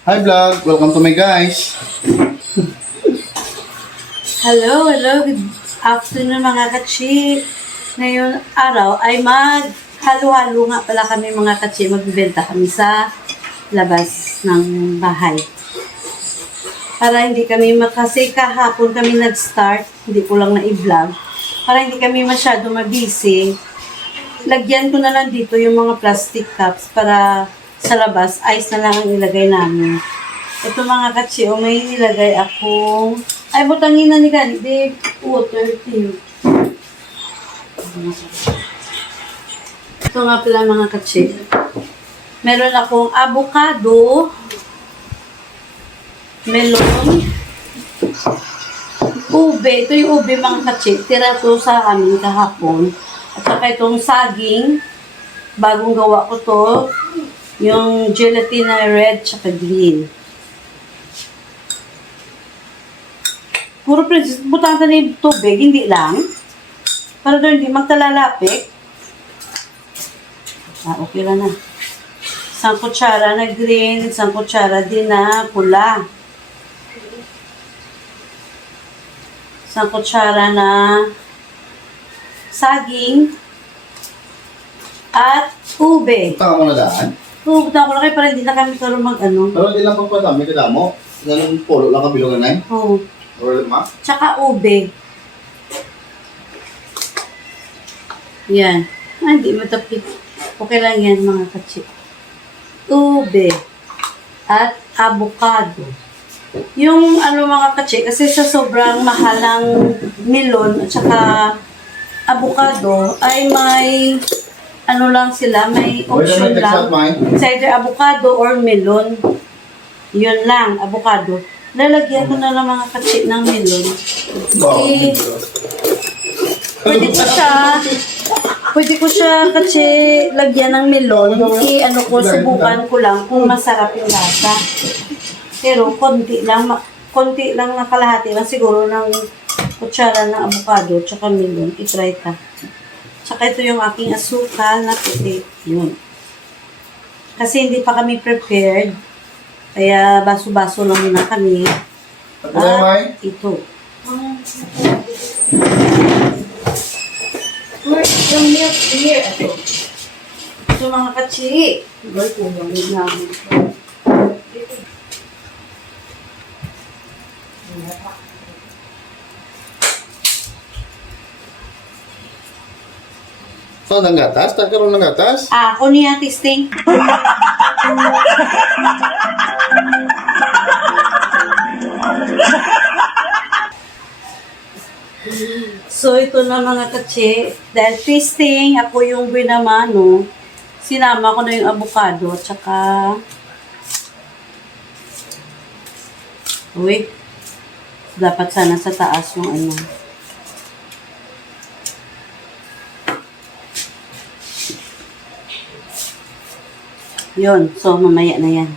Hi vlog! Welcome to my guys! Hello, good afternoon mga kachi. Ngayon araw ay halo-halo nga pala kami mga kachi. Magbibenta kami sa labas ng bahay. Para hindi kami kasi kahapon kami nag-start, hindi ko lang na-i-vlog. Para hindi kami masyado mabisi, lagyan ko na lang dito yung mga plastic cups para sa labas, ice na lang ang ilagay namin. Ito mga katsi, may ilagay akong, ay butangin na ni Gani, di water tea. Ito nga pala mga katsi. Meron akong avocado, melon, ube. Ito yung ube mga katsi. Tira to sa amin kahapon. At saka itong saging, bagong gawa ko to, yung gelatina red tsaka green. Puro princess, butang ka na yung tubig, hindi lang. Para doon hindi magtalalapik. Okay lang na. Isang kutsara na green, isang kutsara din na pula. Isang kutsara na saging at ube. Punta ka muna daan. Pupunta ko lang kayo para hindi na kami karoon mag-ano. Pero hindi lang pagpadami ka damo. Ganun polo lang kabilungan na eh. Oo. Or ma? Tsaka ube. Yan. Hindi matapit. Okay lang yan mga katsi. Ube. At avocado. Yung mga katsi, kasi sa sobrang mahal ng melon at saka avocado, ay may lang sila, may option lang. It's either avocado or melon. Yun lang, avocado. Lalagyan ko na lang mga katsi ng melon. Okay. Pwede ko siya kasi lagyan ng melon. Subukan ko lang kung masarap yung lasa. Pero konti lang na kalahati lang siguro ng kutsara ng avocado tsaka melon. I-try ta. Tsaka ito yung aking asukal na puti. Yun. Kasi hindi pa kami prepared. Kaya baso-baso lang muna kami. At ito. Yung milk here. Ito mga katsi. Ito namin. Saan ang gatas? Tagkaroon ng gatas? Ako niya testing. So, ito na mga katsi. Dahil tasting, ako yung binamano. Sinama ko na yung avocado. Tsaka, uy, dapat sana sa taas yung ano. Yun. So, mamaya na yan.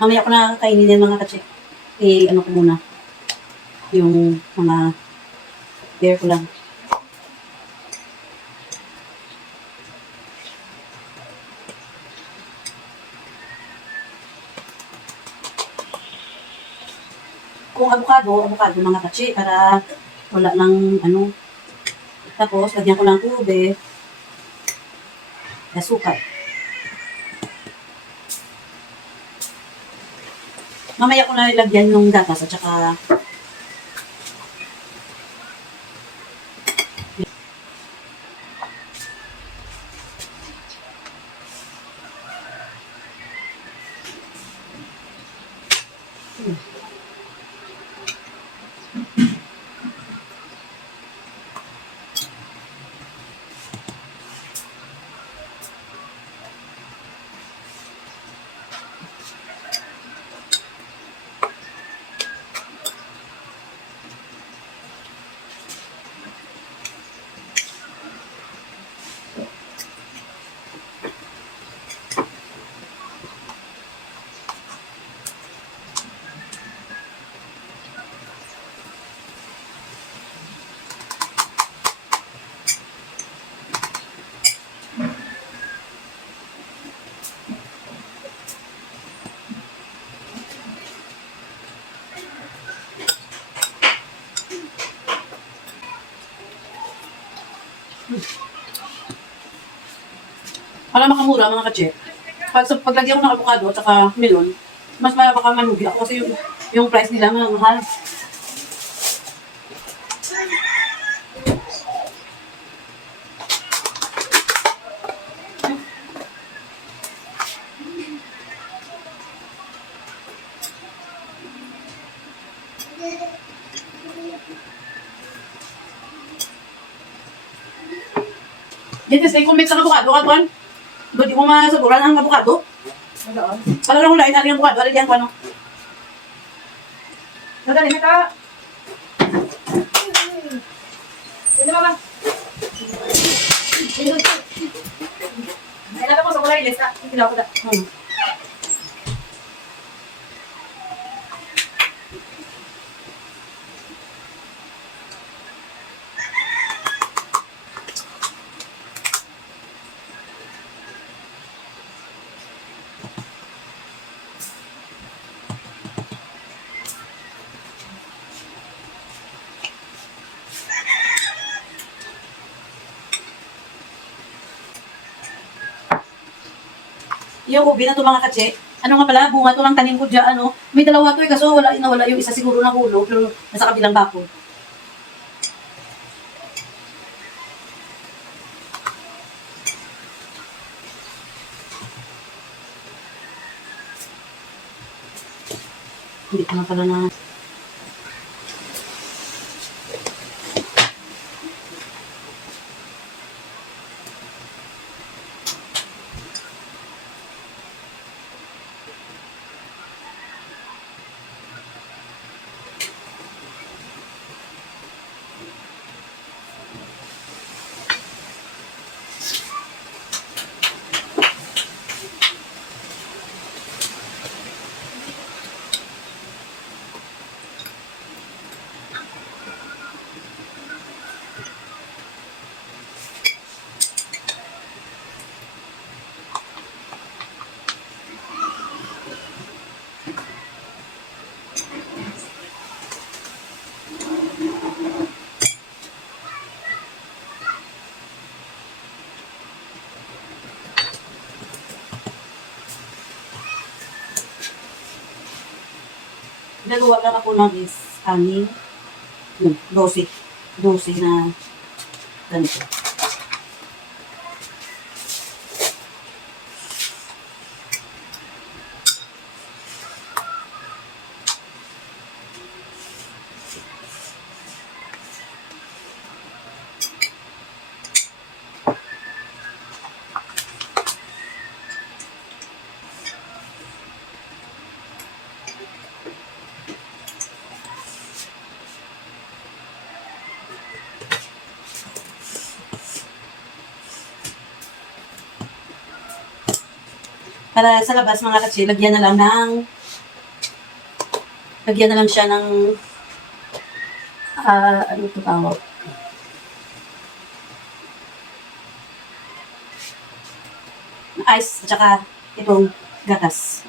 Mamaya ko na kainin yan mga katsi. Ano ko muna. Yung mga beer ko lang. Kung avocado mga katsi para wala lang ano. Tapos, lagyan ko lang ube. Asukal. Mamaya ko na ilagyan yung gatas at saka Para makamura mga katse. Paglagyan ko ng avocado at saka melon, mas baka malugi ako kasi yung price nila mahal. Dito sa kung mix ang avocado, kapan? Doon di mo masaburan ang avocado. Kalau lang lain natin ang avocado, alin yan ko ano. Nadali na ka. Hindi ba? Ay, nata mo sa kulay, Lesa. Kilaw ko da. Yung ubi na ito mga katse, ano nga pala, bunga ito ng tanim ko dyan, ano. May dalawa ito eh, kaso nawala yung isa siguro na hulog, pero nasa kabilang bako. Hindi ko na pala na... Nagawa lang ako ng is, 12 na ganito. Para sa labas mga katsi, lagyan na lang siya ng ano ito tawag? Ice at saka itong gatas.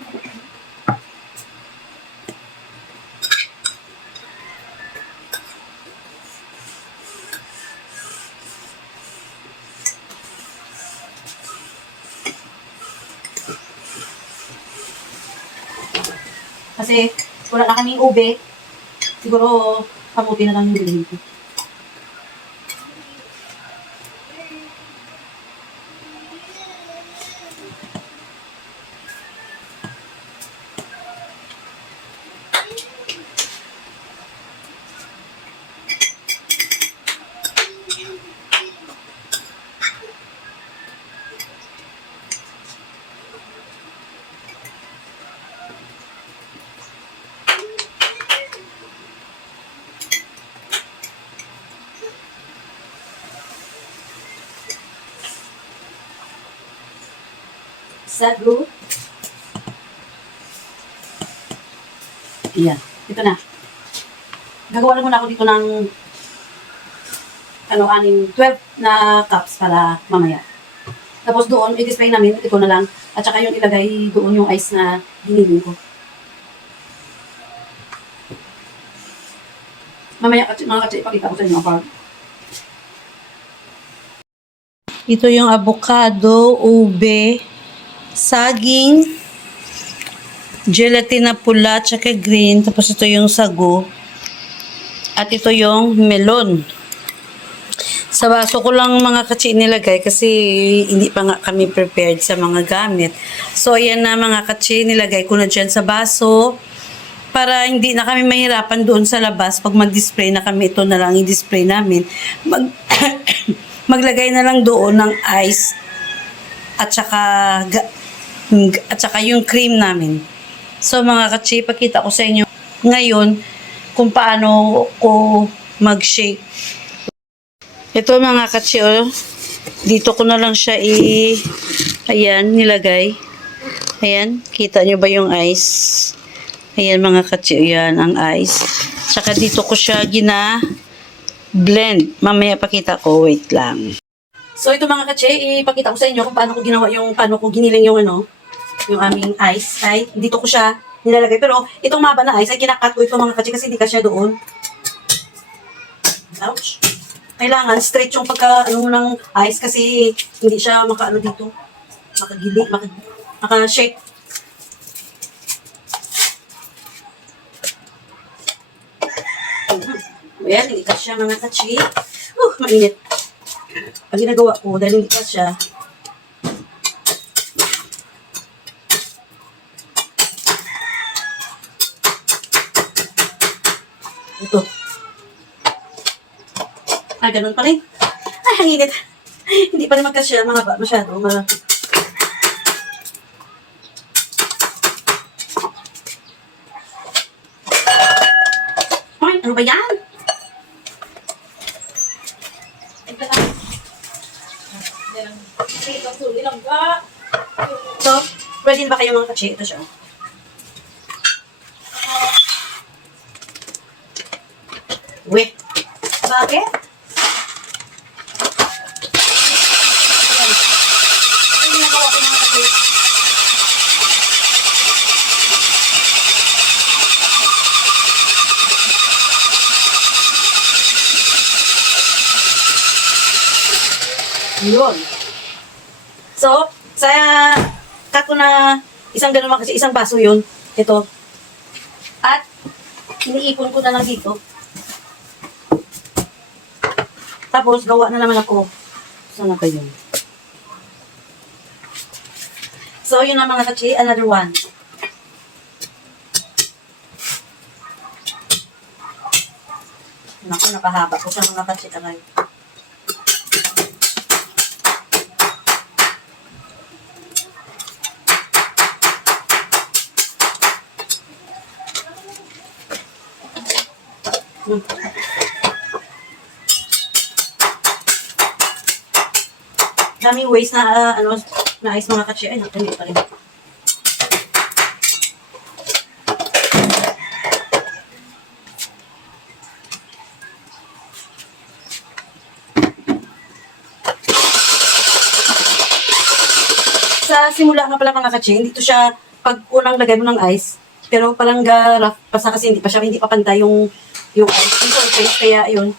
Kasi wala na kaming ube. Siguro kamuti na lang yung bilhin ko. Sagu. Ayan. Ito na. Gagawa lang muna ako dito ng 12 na cups para mamaya. Tapos doon, i-display namin, ito na lang. At saka yung ilagay doon yung ice na hinihintay ko. Mamaya, mga katsi, ipakita ko sa inyo. Ito yung avocado, ube, saging, gelatin na pula, tsaka green. Tapos ito yung sago. At ito yung melon. Sa baso ko lang mga katsi nilagay kasi hindi pa nga kami prepared sa mga gamit. So, ayan na mga katsi, nilagay ko na dyan sa baso para hindi na kami mahirapan doon sa labas. Pag mag-display na kami, ito na lang i-display namin. Maglagay na lang doon ng ice at saka yung cream namin. So, mga katsi, pakita ko sa inyo ngayon kung paano ko mag-shake. Ito mga katsi, dito ko na lang siya ayan, nilagay. Ayan, kita nyo ba yung ice? Ayan mga katsi, ayan ang ice. Tsaka dito ko siya blend. Mamaya pakita ko, wait lang. So ito mga katsi, ipakita ko sa inyo kung paano ko ginawa paano ko giniling yung aming ice. Ay, dito ko siya nilalagay. Pero itong maba na ice, ay kinakat ko ito mga katsi kasi hindi ka siya doon. Ouch. Kailangan straight yung ng ice kasi hindi siya dito. Maka-shake. Ayan, hindi ka siya mga katsi. Mainit. Pag ginagawa ko, dahil hindi ka siya. Ito. Ganun pa rin. Ay, ang init. Hindi pa rin magkasya, masyado. Ay, ano ba yan? So, ready ba kayo mga katsi? Ito siya. Wait. Bakit? Yun. So, saya cut ko na isang ganun kasi isang baso yun. Ito. At, iniipon ko na lang dito. Tapos, gawa na naman ako. Saan na kayo? So, yun na mga katsi. Another one. Naku, napahaba ko sa mga katsi. Aray. Daming ways na na ice mga katsi. Ay, nakanit pa rin. Sa simula nga pala mga katsi, dito siya pag unang lagay mo ng ice, pero parang rough pa kasi hindi pa pantay yung ice. Yung surface, kaya yun.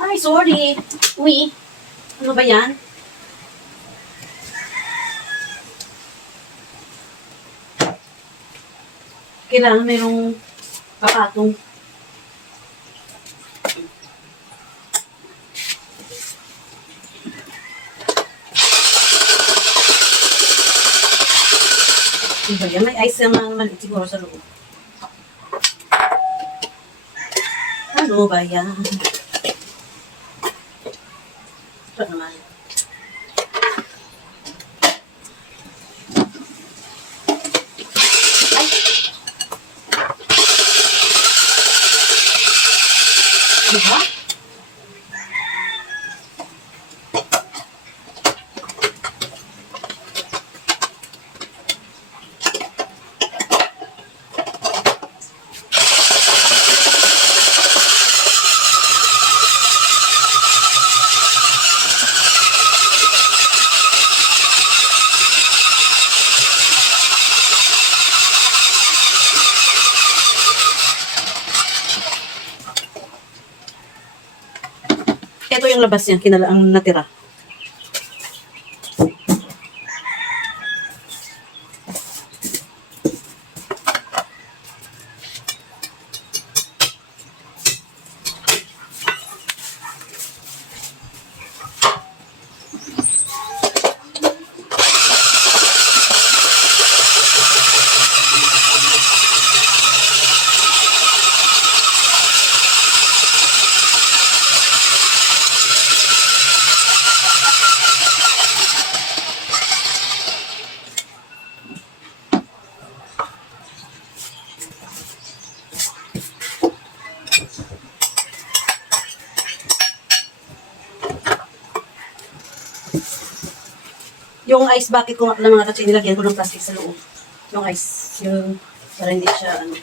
Ay, sorry. Uy, ano ba yan? Kailangan mayroong pakatong. Diba yan? May ice naman maliit siguro sa loob. Ano ba yan? Ito naman. Ay! Diba? Ito yung labas niya, ang natira. Yung ice bucket ko nga pala mga katsi, nilagyan ko ng plastic sa loob. Yung ice, yung para hindi siya ano.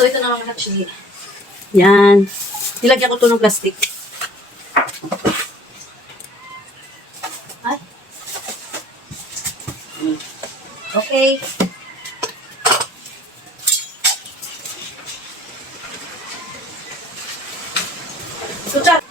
So, ito na mga katsi. Yan. Nilagyan ko to ng plastic. Ay. Okay. So, chat.